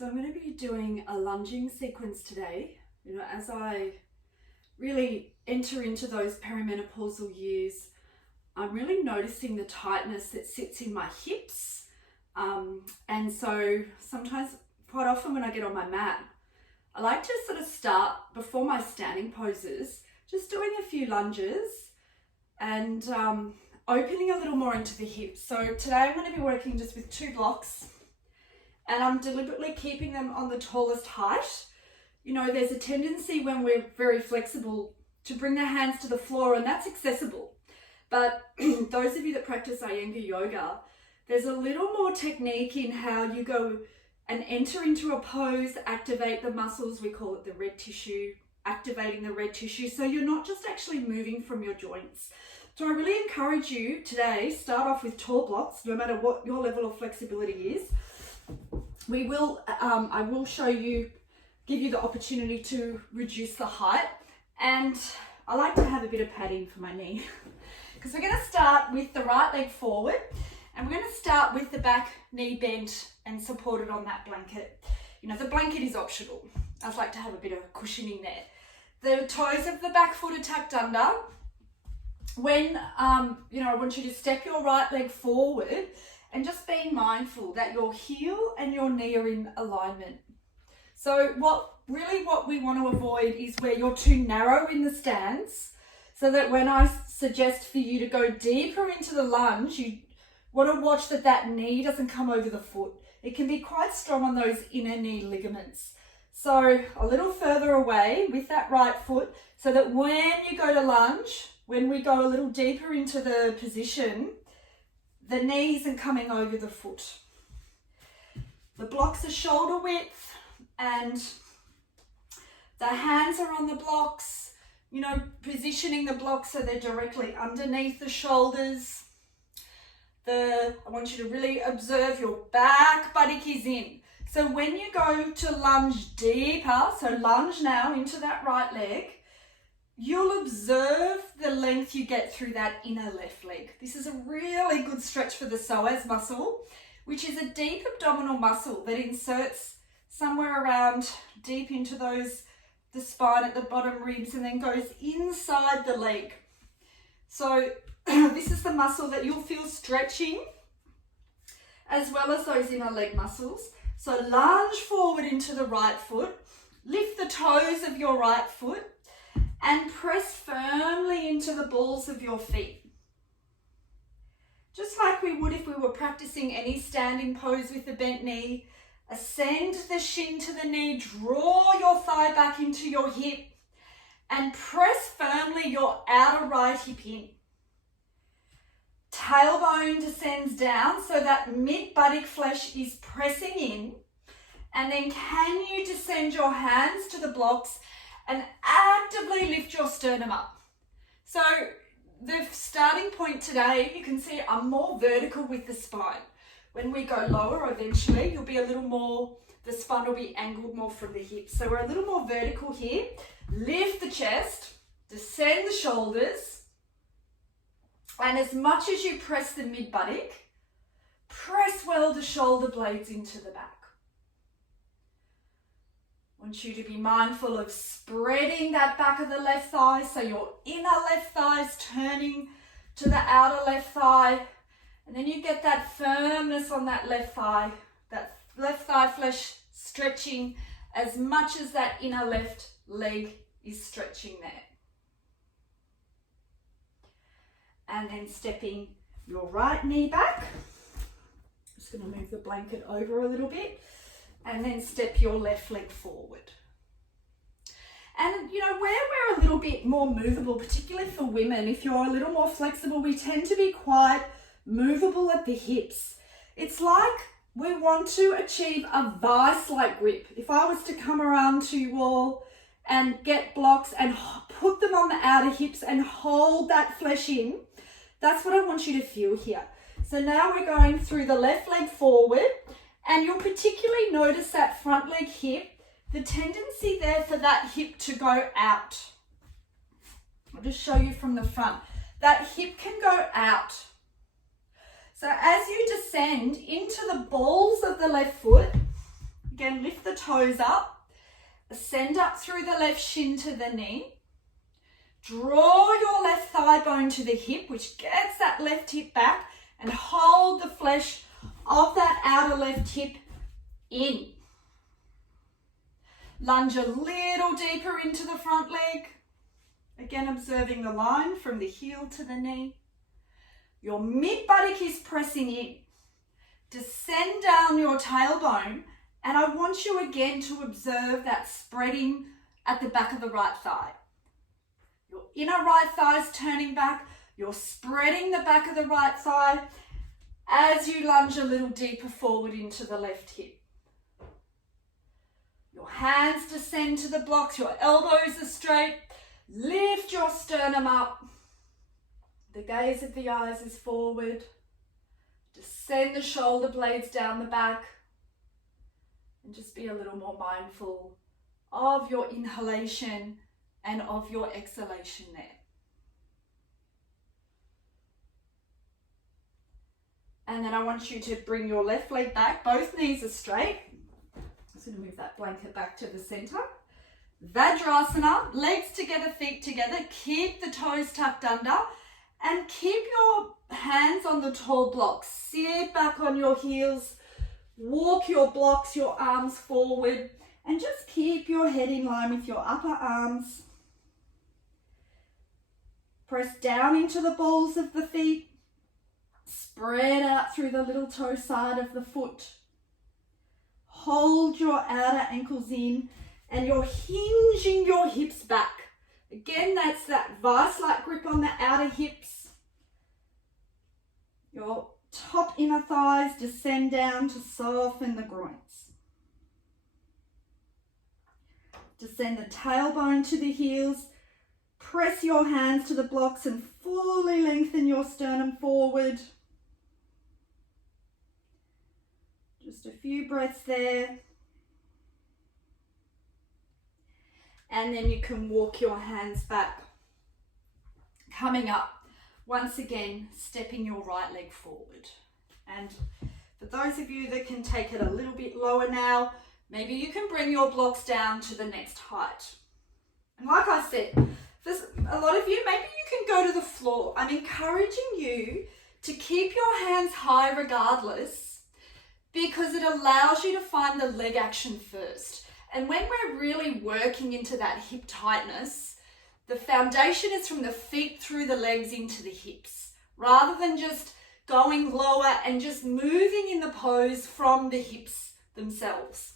So I'm going to be doing a lunging sequence today. As I really enter into those perimenopausal years, I'm really noticing the tightness that sits in my hips. And so sometimes, quite often when I get on my mat, I like to sort of start before my standing poses, just doing a few lunges and opening a little more into the hips. So today I'm going to be working just with 2 blocks, and I'm deliberately keeping them on the tallest height. There's a tendency when we're very flexible to bring the hands to the floor, and that's accessible. But those of you that practice Iyengar Yoga, there's a little more technique in how you go and enter into a pose, activate the muscles, we call it the red tissue, activating the red tissue, so you're not just actually moving from your joints. So I really encourage you today, start off with tall blocks, no matter what your level of flexibility is. I will show you, give you the opportunity to reduce the height, and I like to have a bit of padding for my knee because we're going to start with the right leg forward, and we're going to start with the back knee bent and supported on that blanket. The blanket is optional. I'd like to have a bit of cushioning there. The toes of the back foot are tucked under. When, I want you to step your right leg forward and just being mindful that your heel and your knee are in alignment. So what we want to avoid is where you're too narrow in the stance, so that when I suggest for you to go deeper into the lunge, you want to watch that knee doesn't come over the foot. It can be quite strong on those inner knee ligaments. So a little further away with that right foot, so that when you go to lunge, when we go a little deeper into the position, the knee isn't coming over the foot. The blocks are shoulder width, and the hands are on the blocks, positioning the blocks so they're directly underneath the shoulders. I want you to really observe your back buttock is in. So when you go to lunge deeper, so lunge now into that right leg, you'll observe the length you get through that inner left leg. This is a really good stretch for the psoas muscle, which is a deep abdominal muscle that inserts somewhere around deep into the spine at the bottom ribs and then goes inside the leg. So this is the muscle that you'll feel stretching, as well as those inner leg muscles. So lunge forward into the right foot, lift the toes of your right foot, and press firmly into the balls of your feet. Just like we would if we were practicing any standing pose with the bent knee. Ascend the shin to the knee, draw your thigh back into your hip, and press firmly your outer right hip in. Tailbone descends down so that mid-buttock flesh is pressing in, and then can you descend your hands to the blocks and actively lift your sternum up. So the starting point today, you can see I'm more vertical with the spine. When we go lower, eventually, you'll be a little more, the spine will be angled more from the hips. So we're a little more vertical here. Lift the chest, descend the shoulders, and as much as you press the mid-buttock, press well the shoulder blades into the back. I want you to be mindful of spreading that back of the left thigh, so your inner left thigh is turning to the outer left thigh, and then you get that firmness on that left thigh flesh stretching as much as that inner left leg is stretching there. And then stepping your right knee back. Just going to move the blanket over a little bit. And then step your left leg forward. And where we're a little bit more movable, particularly for women, if you're a little more flexible, we tend to be quite movable at the hips. It's like we want to achieve a vice-like grip. If I was to come around to you all and get blocks and put them on the outer hips and hold that flesh in, that's what I want you to feel here. So now we're going through the left leg forward, and you'll particularly notice that front leg hip, the tendency there for that hip to go out. I'll just show you from the front. That hip can go out. So as you descend into the balls of the left foot, Again, lift the toes up, ascend up through the left shin to the knee. Draw your left thigh bone to the hip, which gets that left hip back, and hold the flesh of that outer left hip in. Lunge a little deeper into the front leg. Again, observing the line from the heel to the knee. Your mid buttock is pressing in. Descend down your tailbone, and I want you again to observe that spreading at the back of the right thigh. Your inner right thigh is turning back. You're spreading the back of the right thigh as you lunge a little deeper forward into the left hip. Your hands descend to the blocks. Your elbows are straight. Lift your sternum up. The gaze of the eyes is forward. Descend the shoulder blades down the back. And just be a little more mindful of your inhalation and of your exhalation there. And then I want you to bring your left leg back. Both knees are straight. I'm just going to move that blanket back to the center. Vajrasana, legs together, feet together. Keep the toes tucked under and keep your hands on the tall blocks. Sit back on your heels. Walk your blocks, your arms forward, and just keep your head in line with your upper arms. Press down into the balls of the feet. Spread out through the little toe side of the foot. Hold your outer ankles in and you're hinging your hips back. Again, that's that vice-like grip on the outer hips. Your top inner thighs descend down to soften the groins. Descend the tailbone to the heels. Press your hands to the blocks and fully lengthen your sternum forward. Just a few breaths there. And then you can walk your hands back. Coming up, once again, stepping your right leg forward. And for those of you that can take it a little bit lower now, maybe you can bring your blocks down to the next height. And like I said, for a lot of you, maybe you can go to the floor. I'm encouraging you to keep your hands high regardless, because it allows you to find the leg action first. And when we're really working into that hip tightness, the foundation is from the feet through the legs into the hips, rather than just going lower and just moving in the pose from the hips themselves.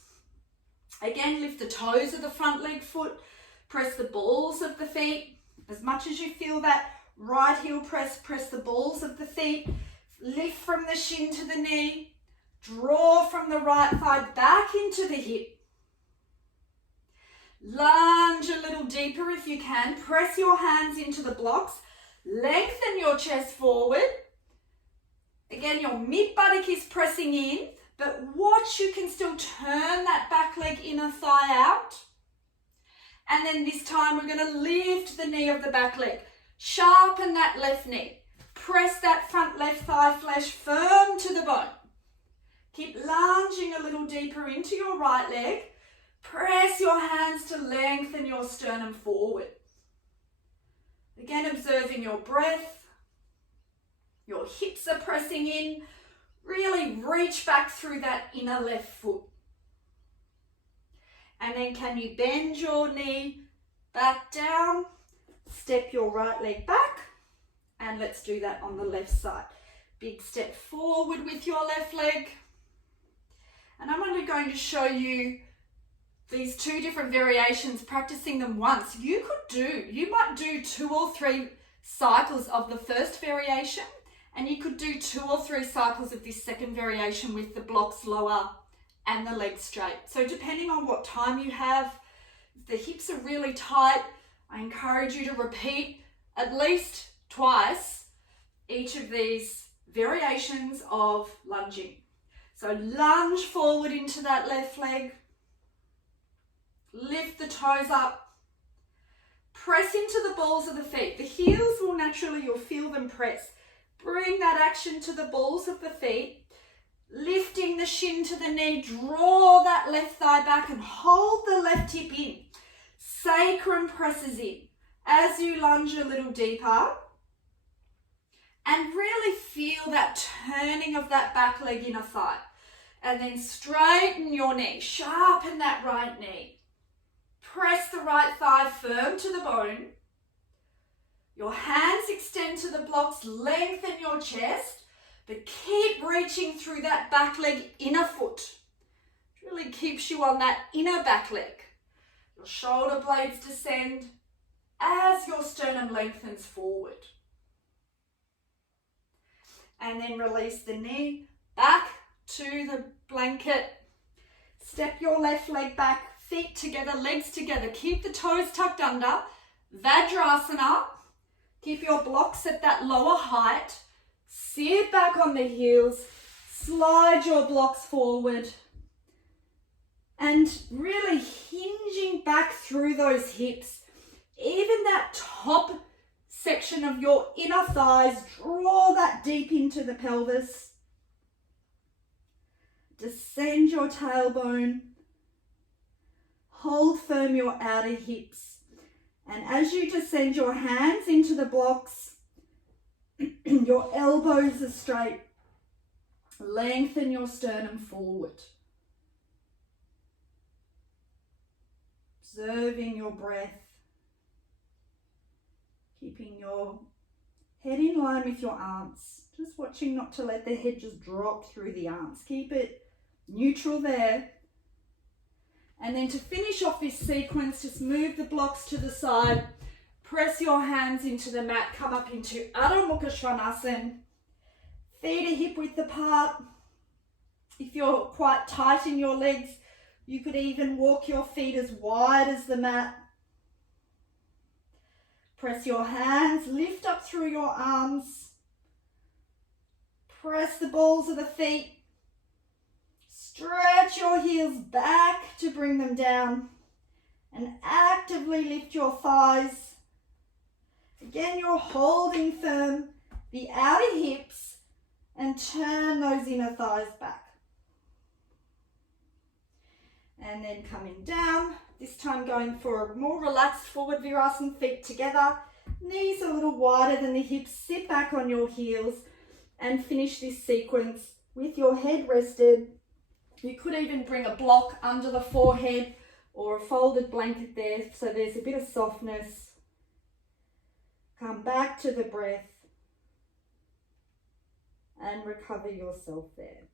Again, lift the toes of the front leg foot, press the balls of the feet. As much as you feel that right heel press, press the balls of the feet. Lift from the shin to the knee. Draw from the right thigh back into the hip. Lunge a little deeper if you can. Press your hands into the blocks. Lengthen your chest forward. Again, your mid buttock is pressing in, but watch you can still turn that back leg inner thigh out. And then this time we're going to lift the knee of the back leg. Sharpen that left knee. Press that front left thigh flesh firm to the bone. Keep lunging a little deeper into your right leg. Press your hands to lengthen your sternum forward. Again, observing your breath. Your hips are pressing in. Really reach back through that inner left foot. And then can you bend your knee back down? Step your right leg back. And let's do that on the left side. Big step forward with your left leg. And I'm only going to show you these two different variations, practicing them once. You might do 2 or 3 cycles of the first variation, and you could do 2 or 3 cycles of this second variation with the blocks lower and the legs straight. So depending on what time you have, if the hips are really tight, I encourage you to repeat at least twice each of these variations of lunging. So lunge forward into that left leg. Lift the toes up. Press into the balls of the feet. The heels will naturally, you'll feel them press. Bring that action to the balls of the feet. Lifting the the shin to the knee, draw that left thigh back and hold the left hip in. Sacrum presses in as you lunge a little deeper. And really feel that turning of that back leg inner thigh. And then straighten your knee, sharpen that right knee. Press the right thigh firm to the bone. Your hands extend to the blocks, lengthen your chest, but keep reaching through that back leg inner foot. It really keeps you on that inner back leg. Your shoulder blades descend as your sternum lengthens forward. And then release the knee back to the blanket. Step your left leg back, feet together, legs together. Keep the toes tucked under. Vajrasana. Keep your blocks at that lower height. Sit back on the heels. Slide your blocks forward. And really hinging back through those hips. Even that top section of your inner thighs, draw that deep into the pelvis. Descend your tailbone. Hold firm your outer hips. And as you descend your hands into the blocks, your elbows are straight. Lengthen your sternum forward. Observing your breath. Keeping your head in line with your arms. Just watching not to let the head just drop through the arms. Keep it neutral there. And then to finish off this sequence, just move the blocks to the side. Press your hands into the mat. Come up into Adho Mukha Svanasana. Feet are hip width apart. If you're quite tight in your legs, you could even walk your feet as wide as the mat. Press your hands, lift up through your arms. Press the balls of the feet. Stretch your heels back to bring them down. And actively lift your thighs. Again, you're holding firm the outer hips and turn those inner thighs back. And then coming down. This time going for a more relaxed forward virasana, feet together, knees a little wider than the hips, sit back on your heels and finish this sequence with your head rested. You could even bring a block under the forehead or a folded blanket there so there's a bit of softness. Come back to the breath and recover yourself there.